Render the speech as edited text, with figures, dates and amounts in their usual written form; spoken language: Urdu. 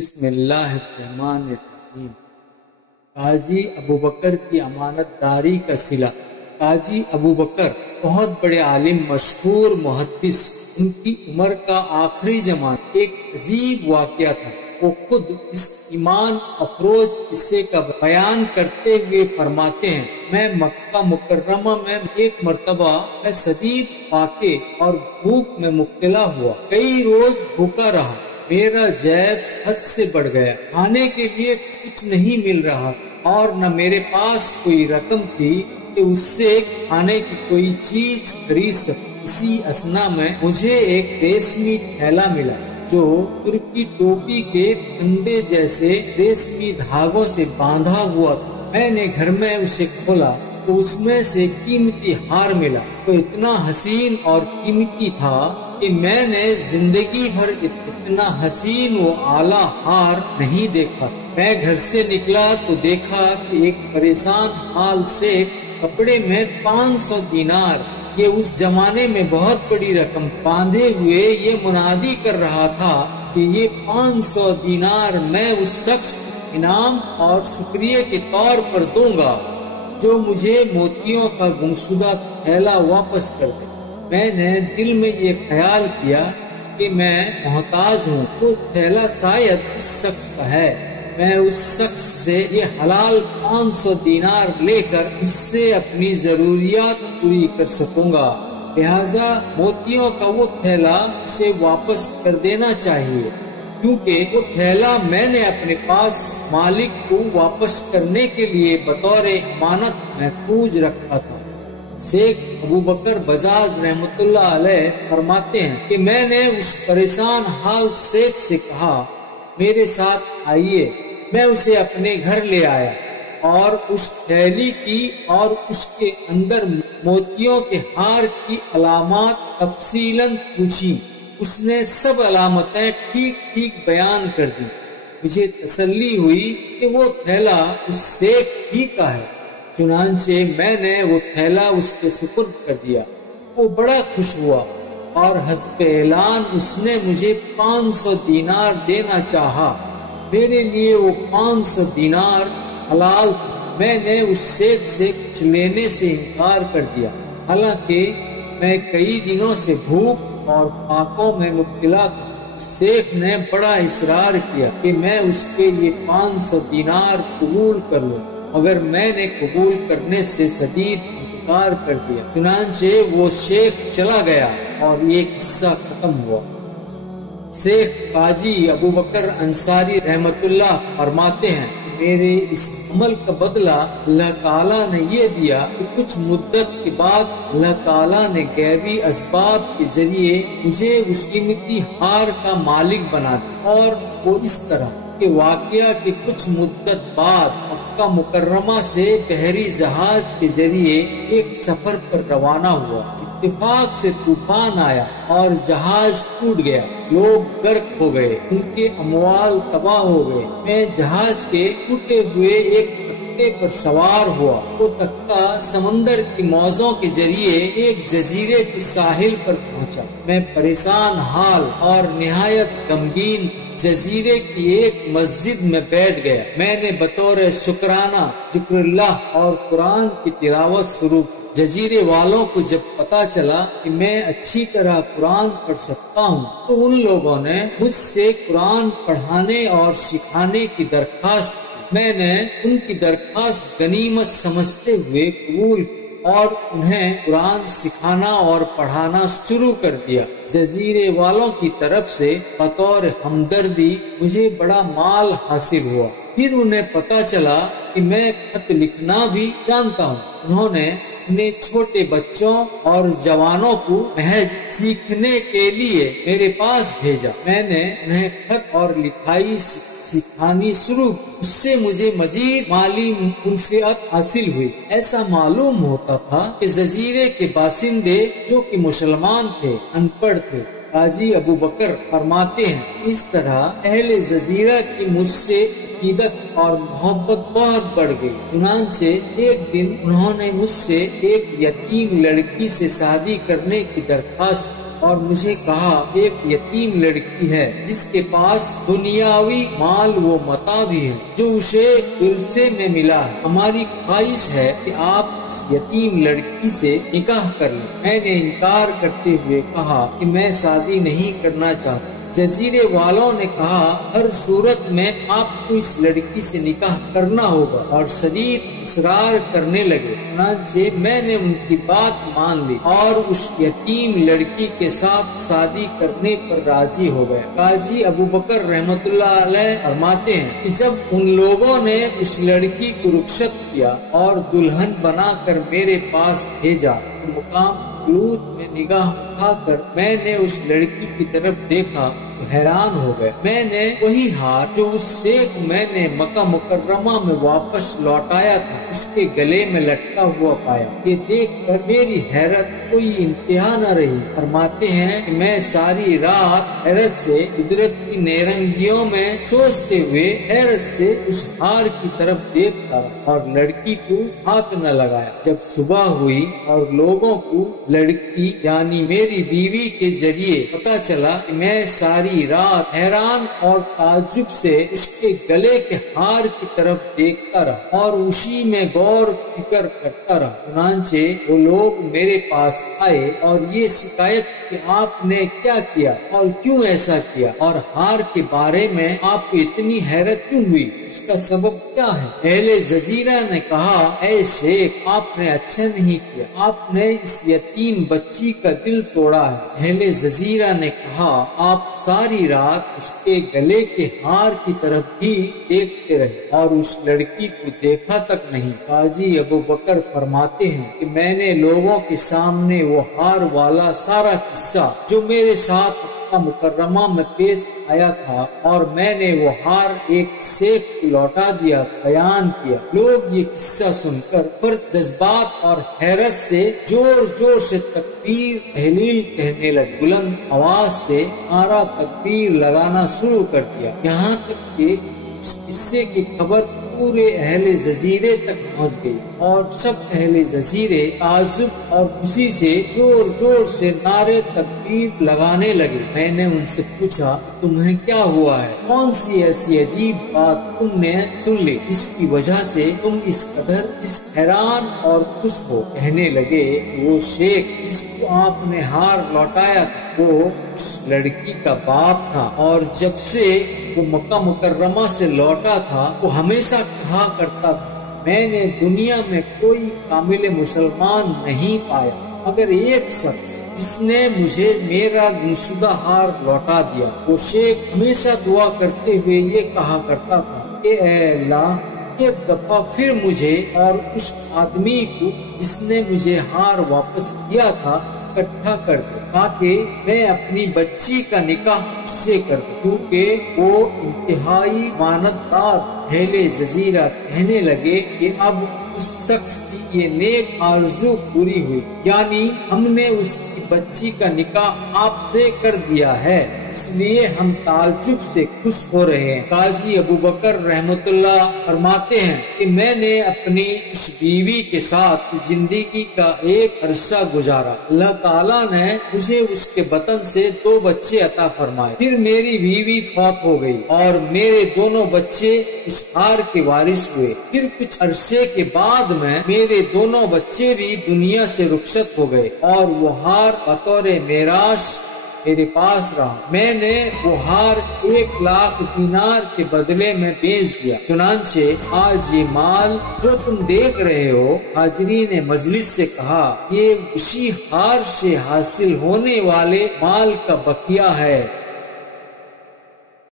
بسم اللہ الرحمن الرحیم۔ قاضی ابوبکر کی امانت داری کا صلہ۔ قاضی ابوبکر بہت بڑے عالم، مشہور محدث، ان کی عمر کا آخری زمان ایک عجیب واقعہ تھا۔ وہ خود اس ایمان افروز قصے کا بیان کرتے ہوئے فرماتے ہیں، میں مکہ مکرمہ میں ایک مرتبہ میں شدید فاقے اور بھوک میں مبتلا ہوا، کئی روز بھوکا رہا، میرا جیب حد سے بڑھ گیا، کھانے کے لیے کچھ نہیں مل رہا اور نہ میرے پاس کوئی رقم تھی کہ اس سے کھانے کی کوئی چیز خرید سکوں۔ اسی اثنا میں مجھے ایک ریشمی تھیلا ملا جو ترکی ٹوپی کے پھندے جیسے ریشمی دھاگوں سے باندھا ہوا تھا۔ میں نے گھر میں اسے کھولا تو اس میں سے قیمتی ہار ملا، وہ اتنا حسین اور قیمتی تھا کہ میں نے زندگی بھر اتنا حسین و اعلیٰ ہار نہیں دیکھا۔ میں گھر سے نکلا تو دیکھا کہ ایک پریشان حال سے کپڑے میں 500 دینار، یہ اس زمانے میں بہت بڑی رقم، باندھے ہوئے یہ منادی کر رہا تھا کہ یہ 500 دینار میں اس شخص کو انعام اور شکریہ کے طور پر دوں گا جو مجھے موتیوں کا گمشدہ تھیلا واپس کر دے۔ میں نے دل میں یہ خیال کیا کہ میں محتاج ہوں، وہ تھیلا شاید اس شخص کا ہے، میں اس شخص سے یہ حلال 500 دینار لے کر اس سے اپنی ضروریات پوری کر سکوں گا، لہذا موتیوں کا وہ تھیلا اسے واپس کر دینا چاہیے، کیونکہ وہ تھیلا میں نے اپنے پاس مالک کو واپس کرنے کے لیے بطور امانت محفوظ رکھا تھا۔ شیخ ابوبکر بزاز رحمۃ اللہ علیہ فرماتے ہیں کہ میں نے اس پریشان حال شیخ سے کہا، میرے ساتھ آئیے۔ میں اسے اپنے گھر لے آیا اور اس تھیلی کی اور اس کے اندر موتیوں کے ہار کی علامات تفصیلاً پوچھی۔ اس نے سب علامتیں ٹھیک ٹھیک بیان کر دی۔ مجھے تسلی ہوئی کہ وہ تھیلا اس شیخ ہی کا ہے، چنانچہ میں نے وہ تھیلا اس کے سپرد کر دیا۔ وہ بڑا خوش ہوا اور حسب اعلان اس نے مجھے 500 دینار دینا چاہا۔ میرے لیے وہ 500 دینار حلال تھا۔ میں نے اس شیخ سے کچھ لینے سے انکار کر دیا، حالانکہ میں کئی دنوں سے بھوک اور فاقوں میں مبتلا تھا۔ شیخ نے بڑا اصرار کیا کہ میں اس کے یہ 500 دینار قبول کر لوں، مگر میں نے قبول کرنے سے شدید انکار کر دیا۔ چنانچہ وہ شیخ چلا گیا اور یہ قصہ ختم ہوا۔ شیخ قاضی ابوبکر انصاری رحمت اللہ فرماتے ہیں، میرے اس عمل کا بدلہ اللہ تعالیٰ نے یہ دیا کہ کچھ مدت کے بعد اللہ تعالیٰ نے غیبی اسباب کے ذریعے مجھے اس قیمتی ہار کا مالک بنا دیا، اور وہ اس طرح کہ واقعہ کے کچھ مدت بعد مکہ مکرمہ سے بحری جہاز کے ذریعے ایک سفر پر روانہ ہوا۔ اتفاق سے طوفان آیا اور جہاز ٹوٹ گیا، لوگ غرق ہو گئے، ان کے اموال تباہ ہو گئے۔ میں جہاز کے ٹوٹے ہوئے ایک تختے پر سوار ہوا۔ وہ تختہ سمندر کی موجوں کے ذریعے ایک جزیرے کے ساحل پر پہنچا۔ میں پریشان حال اور نہایت غمگین جزیرے کی ایک مسجد میں بیٹھ گیا۔ میں نے بطور شکرانہ ذکر اللہ اور قرآن کی تلاوت شروع کی۔ جزیرے والوں کو جب پتا چلا کہ میں اچھی طرح قرآن پڑھ سکتا ہوں تو ان لوگوں نے مجھ سے قرآن پڑھانے اور سکھانے کی درخواست کی۔ میں نے ان کی درخواست غنیمت سمجھتے ہوئے قبول کی اور انہیں قرآن سکھانا اور پڑھانا شروع کر دیا۔ جزیرے والوں کی طرف سے بطور ہمدردی مجھے بڑا مال حاصل ہوا۔ پھر انہیں پتا چلا کہ میں خط لکھنا بھی جانتا ہوں۔ انہوں نے اپنے چھوٹے بچوں اور جوانوں کو محض سیکھنے کے لیے میرے پاس بھیجا۔ میں نے انہیں خط اور لکھائی سکھانی شروع کی۔ اس سے مجھے مزید مالی منفعت حاصل ہوئی۔ ایسا معلوم ہوتا تھا کہ جزیرے کے باشندے جو کہ مسلمان تھے، ان پڑھ تھے۔ قاضی ابوبکر فرماتے ہیں، اس طرح اہل جزیرہ کی مجھ سے عقیدت اور محبت بہت بڑھ گئی۔ چنانچہ ایک دن انہوں نے مجھ سے ایک یتیم لڑکی سے شادی کرنے کی درخواست کی۔ اور مجھے کہا ایک یتیم لڑکی ہے جس کے پاس دنیاوی مال و متاع بھی ہے جو اسے ورثے میں ملا ہے، ہماری خواہش ہے کہ آپ اس یتیم لڑکی سے نکاح کر لیں۔ میں نے انکار کرتے ہوئے کہا کہ میں شادی نہیں کرنا چاہتا۔ جزیرے والوں نے کہا ہر صورت میں آپ کو اس لڑکی سے نکاح کرنا ہوگا، اور شدید اصرار کرنے لگے۔ چنانچہ میں نے ان کی بات مان لی اور اس یتیم لڑکی کے ساتھ شادی کرنے پر راضی ہو گیا۔ قاضی ابوبکر رحمۃ اللہ علیہ فرماتے ہیں کہ جب ان لوگوں نے اس لڑکی کو رخصت کیا اور دلہن بنا کر میرے پاس بھیجا، مقام خلوت میں نگاہ اٹھا کر میں نے اس لڑکی کی طرف دیکھا تو حیران ہو گئے۔ میں نے وہی ہار جو اس شیخ میں نے مکہ مکرمہ میں واپس لوٹایا تھا اس کے گلے میں لٹکا ہوا پایا۔ یہ دیکھ کر میری حیرت کوئی انتہا نہ رہی۔ فرماتے ہیں کہ میں ساری رات حیرت سے قدرت کی نیرنگیوں میں سوچتے ہوئے حیرت سے اس ہار کی طرف دیکھتا رہا اور لڑکی کو ہاتھ نہ لگایا۔ جب صبح ہوئی اور لوگوں کو لڑکی یعنی میری بیوی کے ذریعے پتا چلا کہ میں ساری رات حیران اور تعجب سے اس کے گلے کے ہار کی طرف دیکھتا رہا اور اسی میں غور فکر کرتا رہا۔ چنانچہ وہ لوگ میرے پاس آئے اور یہ شکایت کہ آپ نے کیا کیا اور کیوں ایسا کیا، اور ہار کے بارے میں آپ کو اتنی حیرت کیوں ہوئی، اس کا سبب کیا ہے؟ اہل جزیرہ نے کہا اے شیخ، آپ نے اچھا نہیں کیا، آپ نے اس یتیم بچی کا دل توڑا ہے۔ اہل جزیرہ نے کہا آپ ساری رات اس کے گلے کے ہار کی طرف ہی دیکھتے رہے اور اس لڑکی کو دیکھا تک نہیں۔ قاضی ابوبکر فرماتے ہیں کہ میں نے لوگوں کے سامنے وہ ہار والا سارا قصہ جو میرے ساتھ مکرمہ میں پیش آیا تھا اور میں نے وہ ہار ایک شیخ کو لوٹا دیا بیان کیا۔ لوگ یہ قصہ سن کر فرد جذبات اور حیرت سے زور زور سے تکبیر تحلیل کہنے لگے، بلند آواز سے نعرہ تکبیر لگانا شروع کر دیا، یہاں تک کہ اس قصے کی خبر پورے اہل جزیرے تک پہنچ گئی اور سب اہل جزیرے تعجب اور خوشی سے زور زور سے نعرے تکبیر لگانے لگے۔ میں نے ان سے پوچھا تمہیں کیا ہوا ہے، کون سی ایسی عجیب بات تم نے سن لی جس کی وجہ سے تم اس قدر حیران اور خوش ہو؟ کہنے لگے وہ شیخ جس کو آپ نے ہار لوٹایا تھا وہ اس لڑکی کا باپ تھا، اور جب سے وہ مکہ مکرمہ سے لوٹا تھا وہ ہمیشہ کہا کرتا تھا میں نے دنیا میں کوئی کامل مسلمان نہیں پایا مگر ایک شخص جس نے مجھے میرا گمشدہ ہار لوٹا دیا۔ وہ شیخ ہمیشہ دعا کرتے ہوئے یہ کہا کرتا تھا کہ اے اللہ ایک دفعہ پھر مجھے اور اس آدمی کو جس نے مجھے ہار واپس کیا تھا اکٹھا کر دے تاکہ میں اپنی بچی کا نکاح اس سے کر دوں، کیونکہ وہ انتہائی امانتدار۔ اہل جزیرہ کہنے لگے کہ اب اس شخص کی یہ نیک آرزو پوری ہوئی، یعنی ہم نے اس کی بچی کا نکاح آپ سے کر دیا ہے، اس لیے ہم تعجب سے خوش ہو رہے ہیں۔ قاضی ابوبکر رحمۃ اللہ فرماتے ہیں کہ میں نے اپنی اس بیوی کے ساتھ زندگی کا ایک عرصہ گزارا، اللہ تعالیٰ نے مجھے اس کے بطن سے 2 بچے عطا فرمائے، پھر میری بیوی فوت ہو گئی اور میرے دونوں بچے اس ہار کے وارث ہوئے، پھر کچھ عرصے کے بعد میں میرے دونوں بچے بھی دنیا سے رخصت ہو گئے اور وہ ہار بطور میراث میرے پاس رہا۔ میں نے وہ ہار 1,00,000 دینار کے بدلے میں بیچ دیا، چنانچہ آج یہ مال جو تم دیکھ رہے ہو، حاضرین مجلس سے کہا، یہ اسی ہار سے حاصل ہونے والے مال کا بقیہ ہے